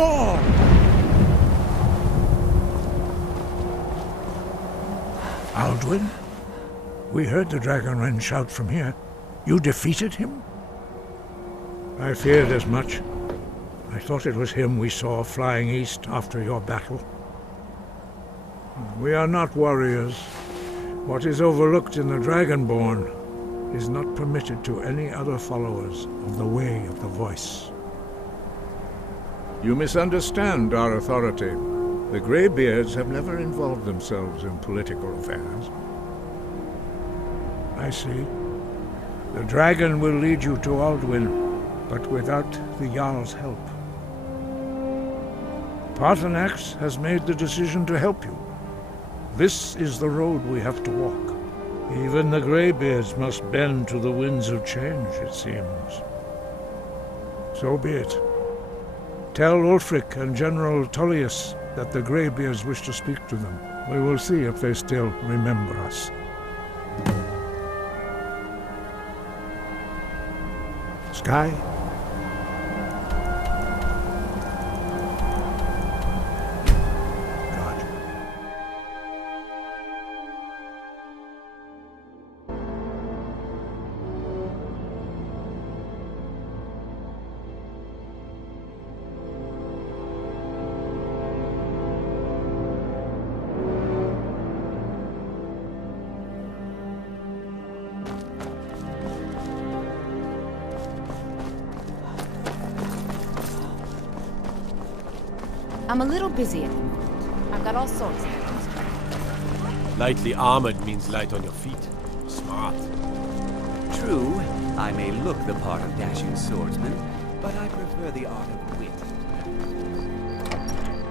all! Alduin? We heard the Dragonren shout from here. You defeated him? I feared as much. I thought it was him we saw flying east after your battle. We are not warriors. What is overlooked in the Dragonborn is not permitted to any other followers of the Way of the Voice. You misunderstand our authority. The Greybeards have never involved themselves in political affairs. I see. The dragon will lead you to Alduin, but without the Jarl's help. Paarthurnax has made the decision to help you. This is the road we have to walk. Even the Greybeards must bend to the winds of change, it seems. So be it. Tell Ulfric and General Tullius that the Greybeards wish to speak to them. We will see if they still remember us. Sky? God. I'm a little busy at the moment. I've got all sorts of things. Lightly armored means light on your feet. Smart. True, I may look the part of dashing swordsman, but I prefer the art of wit.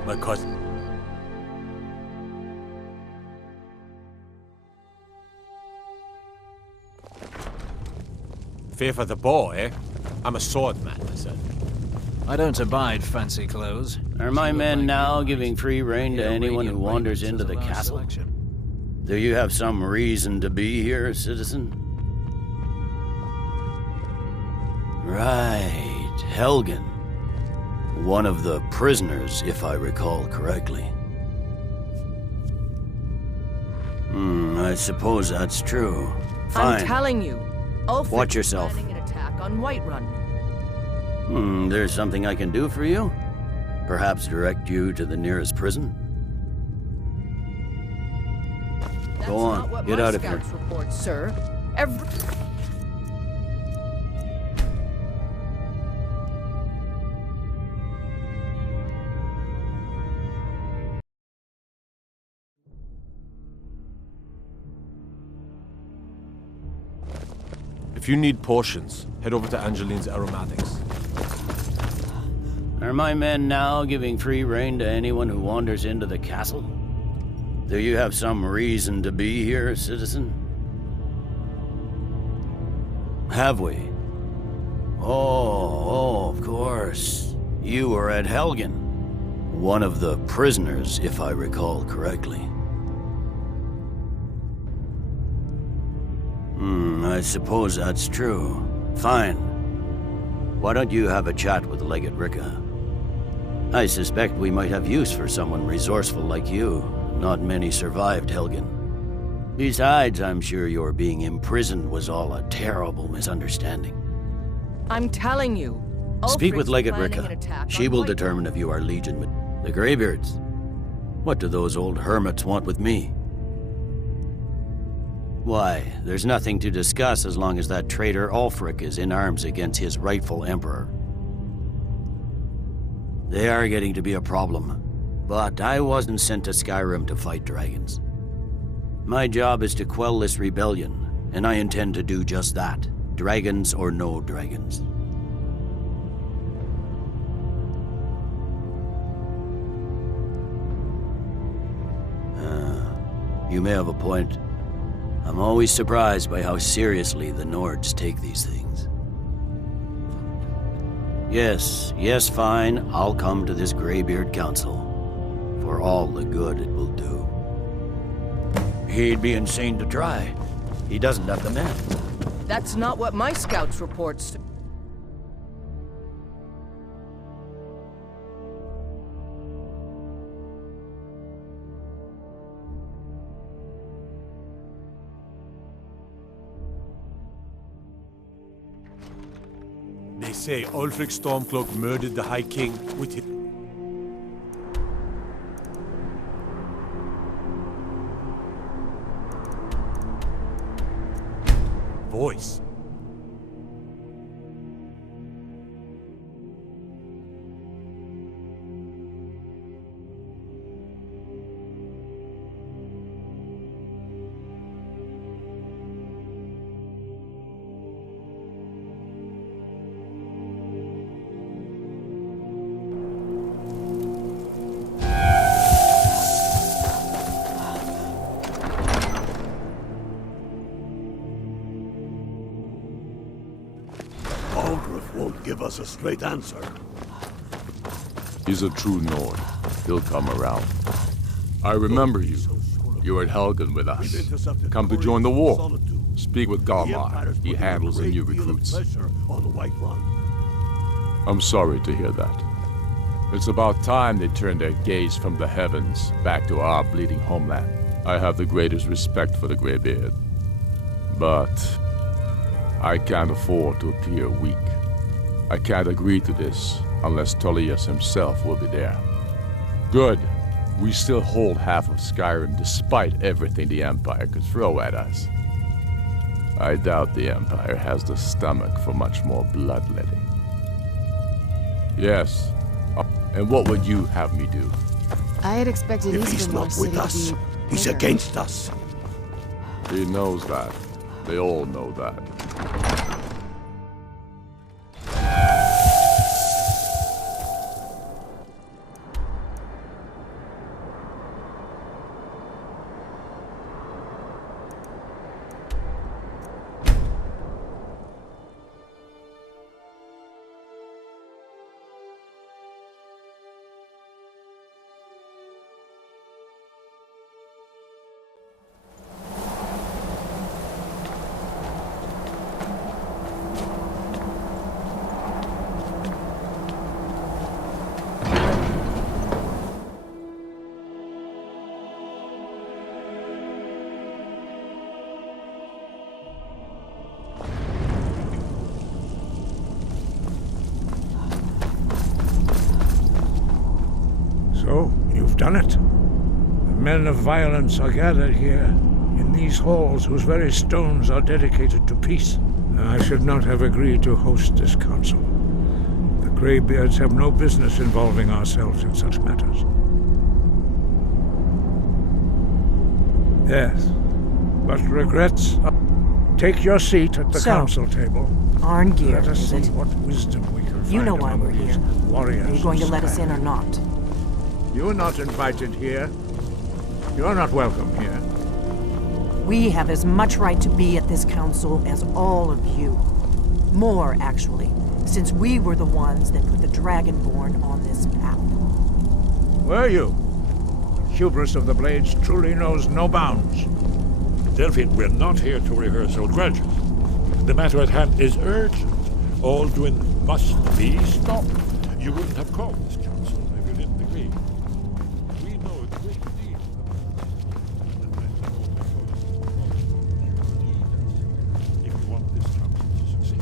My cousin. Fear for the bow, eh? I'm a swordman myself. I don't abide fancy clothes. Are my men now giving free rein to anyone who wanders into the castle? Do you have some reason to be here, citizen? Right, Helgen. One of the prisoners, if I recall correctly. I suppose that's true. Fine. I'm telling you, Ulfric Watch yourself. is planning an attack on Whiterun. There's something I can do for you? Perhaps direct you to the nearest prison? That's Go on, not what get my out of here. scouts report, sir. If you need potions, head over to Angeline's Aromatics. Are my men now giving free rein to anyone who wanders into the castle? Do you have some reason to be here, citizen? Have we? Oh, of course. You were at Helgen. One of the prisoners, if I recall correctly. I suppose that's true. Fine. Why don't you have a chat with Legate Ricka? I suspect we might have use for someone resourceful like you. Not many survived Helgen. Besides, I'm sure your being imprisoned was all a terrible misunderstanding. I'm telling you. Speak with Ulfric's Legate planning an Ricka. attack She on will Whiterun. determine if you are Legion. The Greybeards. What do those old hermits want with me? Why, there's nothing to discuss as long as that traitor Ulfric is in arms against his rightful emperor. They are getting to be a problem. But I wasn't sent to Skyrim to fight dragons. My job is to quell this rebellion, and I intend to do just that. Dragons or no dragons. You may have a point. I'm always surprised by how seriously the Nords take these things. Yes, fine. I'll come to this Greybeard Council. For all the good it will do. He'd be insane to try. He doesn't have the men. That's not what my scouts report. say Ulfric Stormcloak murdered the High King with his... voice. Won't give us a straight answer. He's a true Nord. He'll come around. I remember you. You were at Helgen with us. Come to join the war. Speak with Galmar. He handles the new recruits. I'm sorry to hear that. It's about time they turned their gaze from the heavens back to our bleeding homeland. I have the greatest respect for the Greybeard. But I can't afford to appear weak. I can't agree to this unless Tullius himself will be there. Good. We still hold half of Skyrim despite everything the Empire could throw at us. I doubt the Empire has the stomach for much more bloodletting. Yes. And what would you have me do? I had expected If he's not with us, he's against us. He knows that. They all know that. So, you've done it. The men of violence are gathered here, in these halls whose very stones are dedicated to peace. I should not have agreed to host this council. The Greybeards have no business involving ourselves in such matters. Yes, but regrets... Take your seat at the council table. Arngeir, Let us is see it? what wisdom we can find You know why among we're these here. warriors. Are you going to of let us in Skyrim. or not? You're not invited here. You're not welcome here. We have as much right to be at this council as all of you. More, actually, since we were the ones that put the Dragonborn on this path. Were you? The hubris of the Blades truly knows no bounds. Delphine, we're not here to rehearse old grudges. The matter at hand is urgent. Alduin must be stopped. You wouldn't have called this council if you didn't agree. We know a great deal if you want this council to succeed.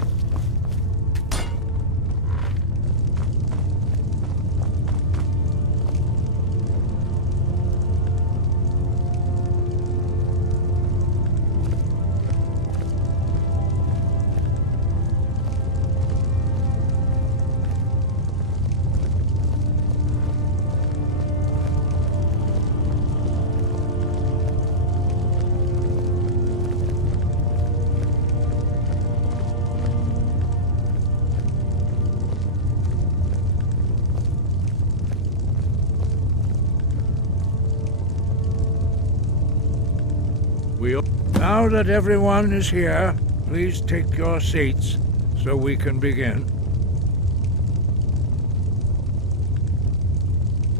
Now that everyone is here, please take your seats so we can begin.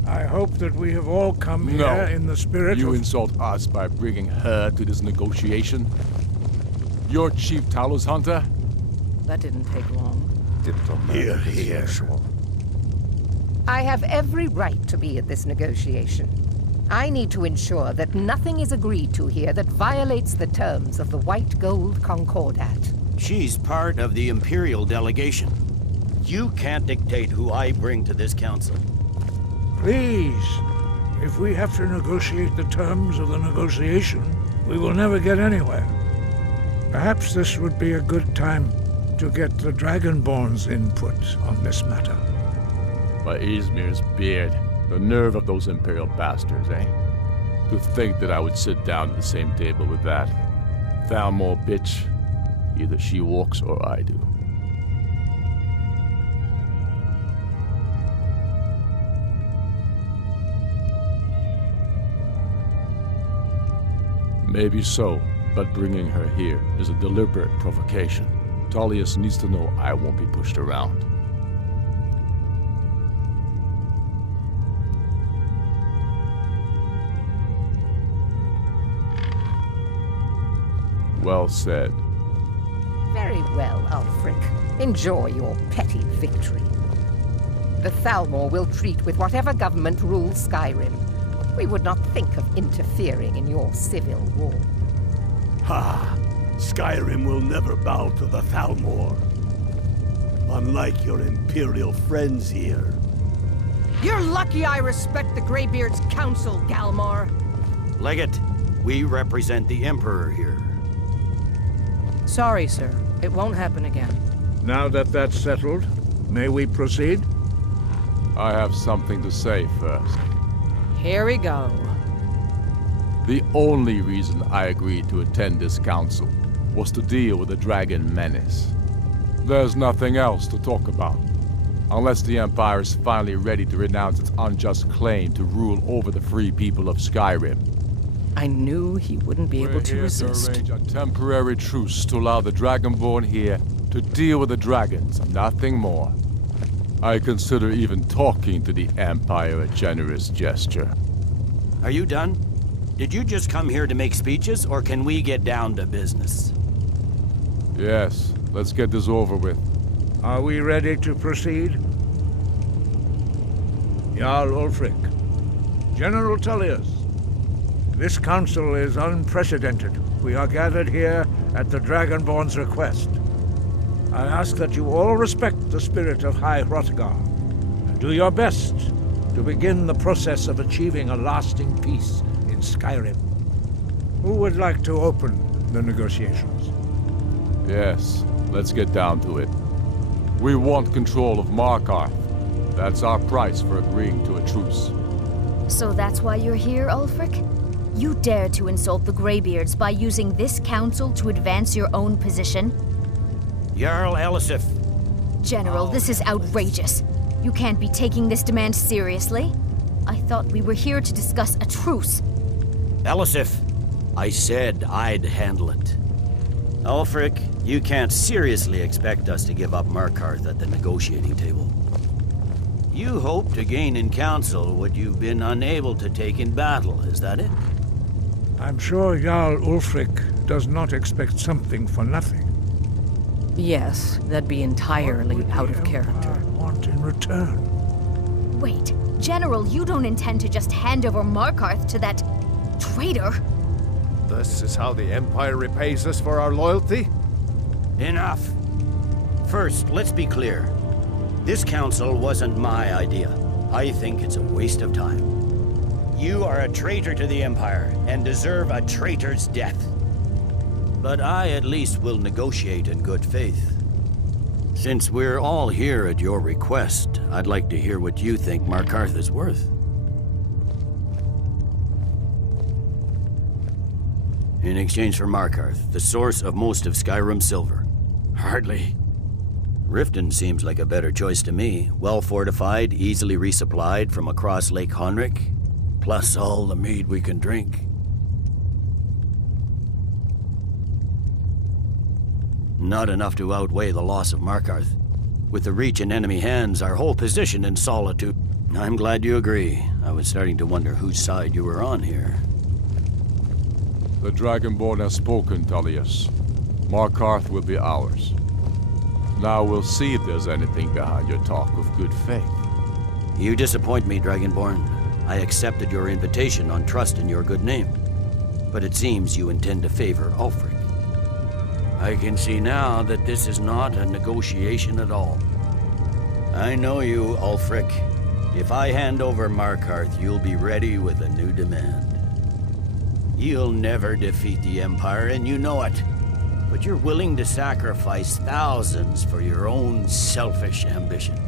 I hope that we have all come here in the spirit You of... insult us by bringing her to this negotiation? You're Chief Talos Hunter? That didn't take long. Here, here. I have every right to be at this negotiation. I need to ensure that nothing is agreed to here that violates the terms of the White Gold Concordat. She's part of the Imperial delegation. You can't dictate who I bring to this council. Please, if we have to negotiate the terms of the negotiation, we will never get anywhere. Perhaps this would be a good time to get the Dragonborn's input on this matter. By Izmir's beard, the nerve of those Imperial bastards, eh? To think that I would sit down at the same table with that Thalmor bitch. Either she walks or I do. Maybe so, but bringing her here is a deliberate provocation. Tullius needs to know I won't be pushed around. Well said. Very well, Ulfric. Enjoy your petty victory. The Thalmor will treat with whatever government rules Skyrim. We would not think of interfering in your civil war. Ha! Skyrim will never bow to the Thalmor. Unlike your Imperial friends here. You're lucky I respect the Greybeard's council, Galmar. Legate, we represent the Emperor here. Sorry, sir. It won't happen again. Now that that's settled, may we proceed? I have something to say first. Here we go. The only reason I agreed to attend this council was to deal with the dragon menace. There's nothing else to talk about. Unless the Empire is finally ready to renounce its unjust claim to rule over the free people of Skyrim. I knew he wouldn't be able to resist. We're here to arrange a temporary truce to allow the Dragonborn here to deal with the dragons, nothing more. I consider even talking to the Empire a generous gesture. Are you done? Did you just come here to make speeches, or can we get down to business? Yes, let's get this over with. Are we ready to proceed? Jarl Ulfric, General Tullius, this council is unprecedented. We are gathered here at the Dragonborn's request. I ask that you all respect the spirit of High Hrothgar, and do your best to begin the process of achieving a lasting peace in Skyrim. Who would like to open the negotiations? Yes, let's get down to it. We want control of Markarth. That's our price for agreeing to a truce. So that's why you're here, Ulfric? You dare to insult the Greybeards by using this council to advance your own position? Jarl Elisif. General, this is outrageous. You can't be taking this demand seriously. I thought we were here to discuss a truce. Elisif, I said I'd handle it. Ulfric, you can't seriously expect us to give up Markarth at the negotiating table. You hope to gain in council what you've been unable to take in battle, is that it? I'm sure Jarl Ulfric does not expect something for nothing. Yes, that'd be entirely out of character. Want in return? Wait, General, you don't intend to just hand over Markarth to that traitor? This is how the Empire repays us for our loyalty? Enough. First, let's be clear. This council wasn't my idea. I think it's a waste of time. You are a traitor to the Empire, and deserve a traitor's death. But I at least will negotiate in good faith. Since we're all here at your request, I'd like to hear what you think Markarth is worth. In exchange for Markarth, the source of most of Skyrim's silver. Hardly. Riften seems like a better choice to me. Well fortified, easily resupplied from across Lake Honric. Plus all the mead we can drink. Not enough to outweigh the loss of Markarth. With the Reach in enemy hands, our whole position in solitude. I'm glad you agree. I was starting to wonder whose side you were on here. The Dragonborn has spoken, Tullius. Markarth will be ours. Now we'll see if there's anything behind your talk of good faith. You disappoint me, Dragonborn. I accepted your invitation on trust in your good name. But it seems you intend to favor Ulfric. I can see now that this is not a negotiation at all. I know you, Ulfric. If I hand over Markarth, you'll be ready with a new demand. You'll never defeat the Empire, and you know it. But you're willing to sacrifice thousands for your own selfish ambition.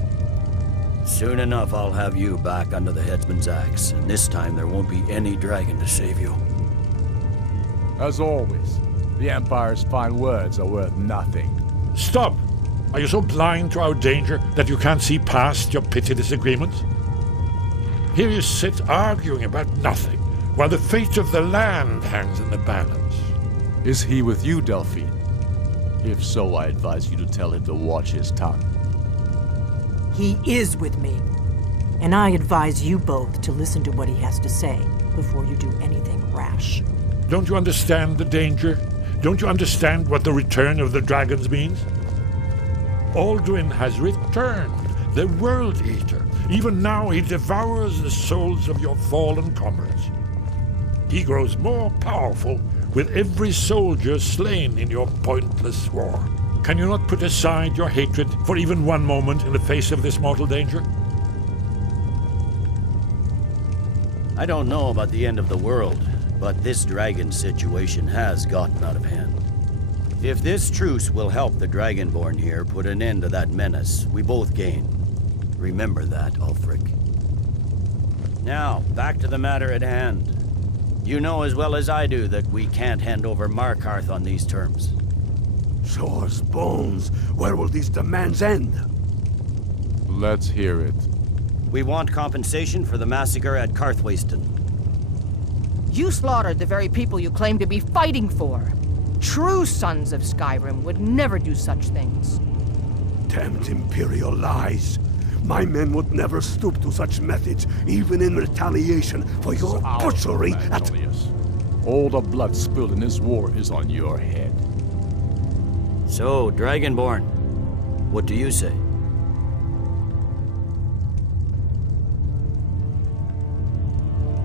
Soon enough, I'll have you back under the headsman's axe, and this time there won't be any dragon to save you. As always, the Empire's fine words are worth nothing. Stop! Are you so blind to our danger that you can't see past your petty disagreements? Here you sit arguing about nothing, while the fate of the land hangs in the balance. Is he with you, Delphine? If so, I advise you to tell him to watch his tongue. He is with me. And I advise you both to listen to what he has to say before you do anything rash. Don't you understand the danger? Don't you understand what the return of the dragons means? Alduin has returned, the World Eater. Even now he devours the souls of your fallen comrades. He grows more powerful with every soldier slain in your pointless war. Can you not put aside your hatred for even one moment in the face of this mortal danger? I don't know about the end of the world, but this dragon situation has gotten out of hand. If this truce will help the Dragonborn here put an end to that menace, we both gain. Remember that, Ulfric. Now, back to the matter at hand. You know as well as I do that we can't hand over Markarth on these terms. Shores, bones, where will these demands end? Let's hear it. We want compensation for the massacre at Karthwasten. You slaughtered the very people you claim to be fighting for. True sons of Skyrim would never do such things. Damned Imperial lies. My men would never stoop to such methods, even in retaliation for your butchery at... Tullius. All the blood spilled in this war is on your head. So, Dragonborn, what do you say?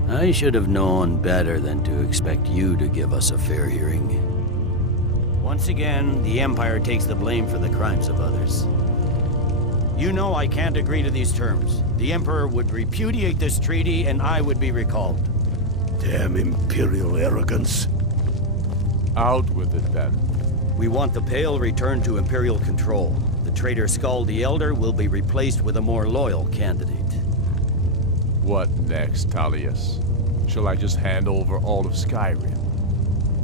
I should have known better than to expect you to give us a fair hearing. Once again, the Empire takes the blame for the crimes of others. You know I can't agree to these terms. The Emperor would repudiate this treaty, and I would be recalled. Damn Imperial arrogance. Out with it, then. We want the Pale returned to Imperial control. The traitor Skull the Elder will be replaced with a more loyal candidate. What next, Tullius? Shall I just hand over all of Skyrim?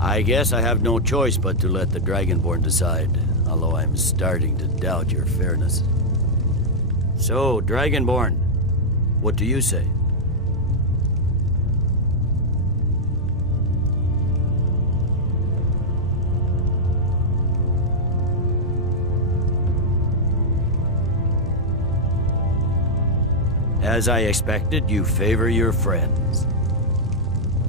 I guess I have no choice but to let the Dragonborn decide, although I'm starting to doubt your fairness. So, Dragonborn, what do you say? As I expected, you favor your friends.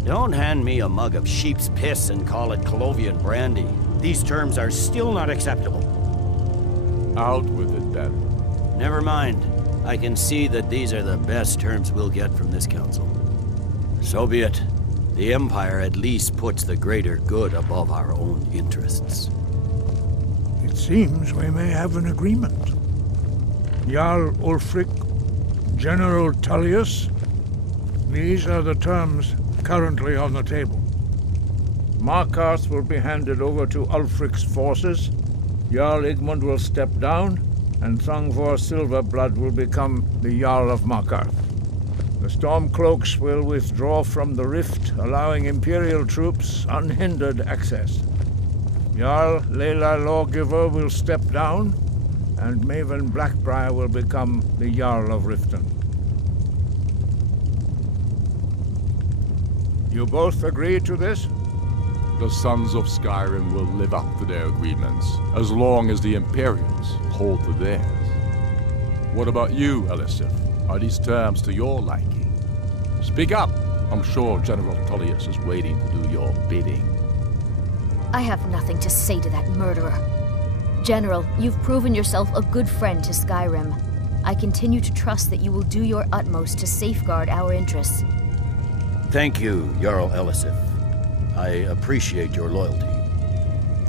Don't hand me a mug of sheep's piss and call it Colovian brandy. These terms are still not acceptable. Out with it, then. Never mind. I can see that these are the best terms we'll get from this council. So be it. The Empire at least puts the greater good above our own interests. It seems we may have an agreement. Jarl Ulfric, General Tullius, these are the terms currently on the table. Markarth will be handed over to Ulfric's forces, Jarl Igmund will step down, and Thongvor Silverblood will become the Jarl of Markarth. The Stormcloaks will withdraw from the rift, allowing Imperial troops unhindered access. Jarl Leila Lawgiver will step down, and Maven Blackbriar will become the Jarl of Riften. You both agree to this? The Sons of Skyrim will live up to their agreements, as long as the Imperials hold to theirs. What about you, Elisif? Are these terms to your liking? Speak up! I'm sure General Tullius is waiting to do your bidding. I have nothing to say to that murderer. General, you've proven yourself a good friend to Skyrim. I continue to trust that you will do your utmost to safeguard our interests. Thank you, Jarl Elisif. I appreciate your loyalty.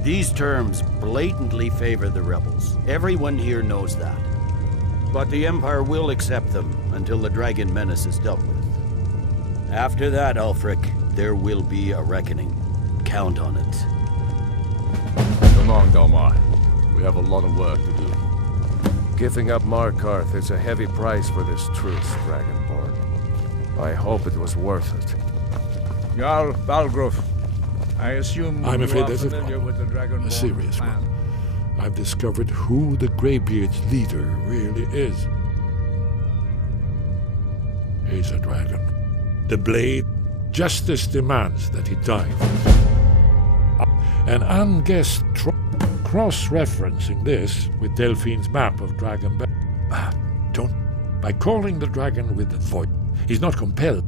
These terms blatantly favor the rebels. Everyone here knows that. but the Empire will accept them until the Dragon Menace is dealt with. After that, Ulfric, there will be a reckoning. Count on it. Come on, Delmar. We have a lot of work to do. Giving up Markarth is a heavy price for this truce, Dragonborn. I hope it was worth it. Jarl Balgrove, I assume I'm you afraid are there's familiar with the Dragonborn a serious plan. one. I've discovered who the Greybeard's leader really is. He's a dragon. The blade, justice demands that he die. And Anne guessed cross-referencing this with Delphine's map of Dragon don't. By calling the dragon with the voice, he's not compelled.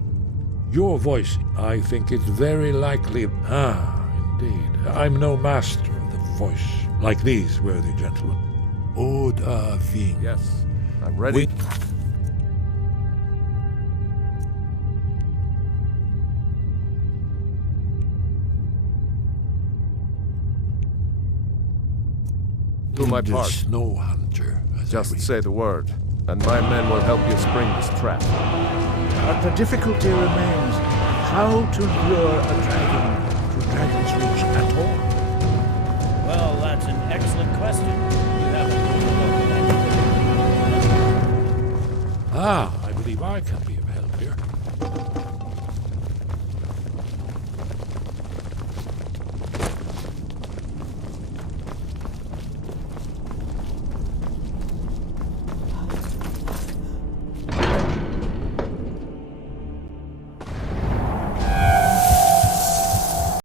Your voice, I think it's very likely. Indeed. I'm no master of the voice, like these worthy gentlemen. Oda Ving. Yes, I'm ready. Do my part. Snow hunter. Just say the word, and my men will help you spring this trap. But the difficulty remains how to lure a dragon to Dragon's Reach at all. Well, that's an excellent question. You haven't. I believe I can be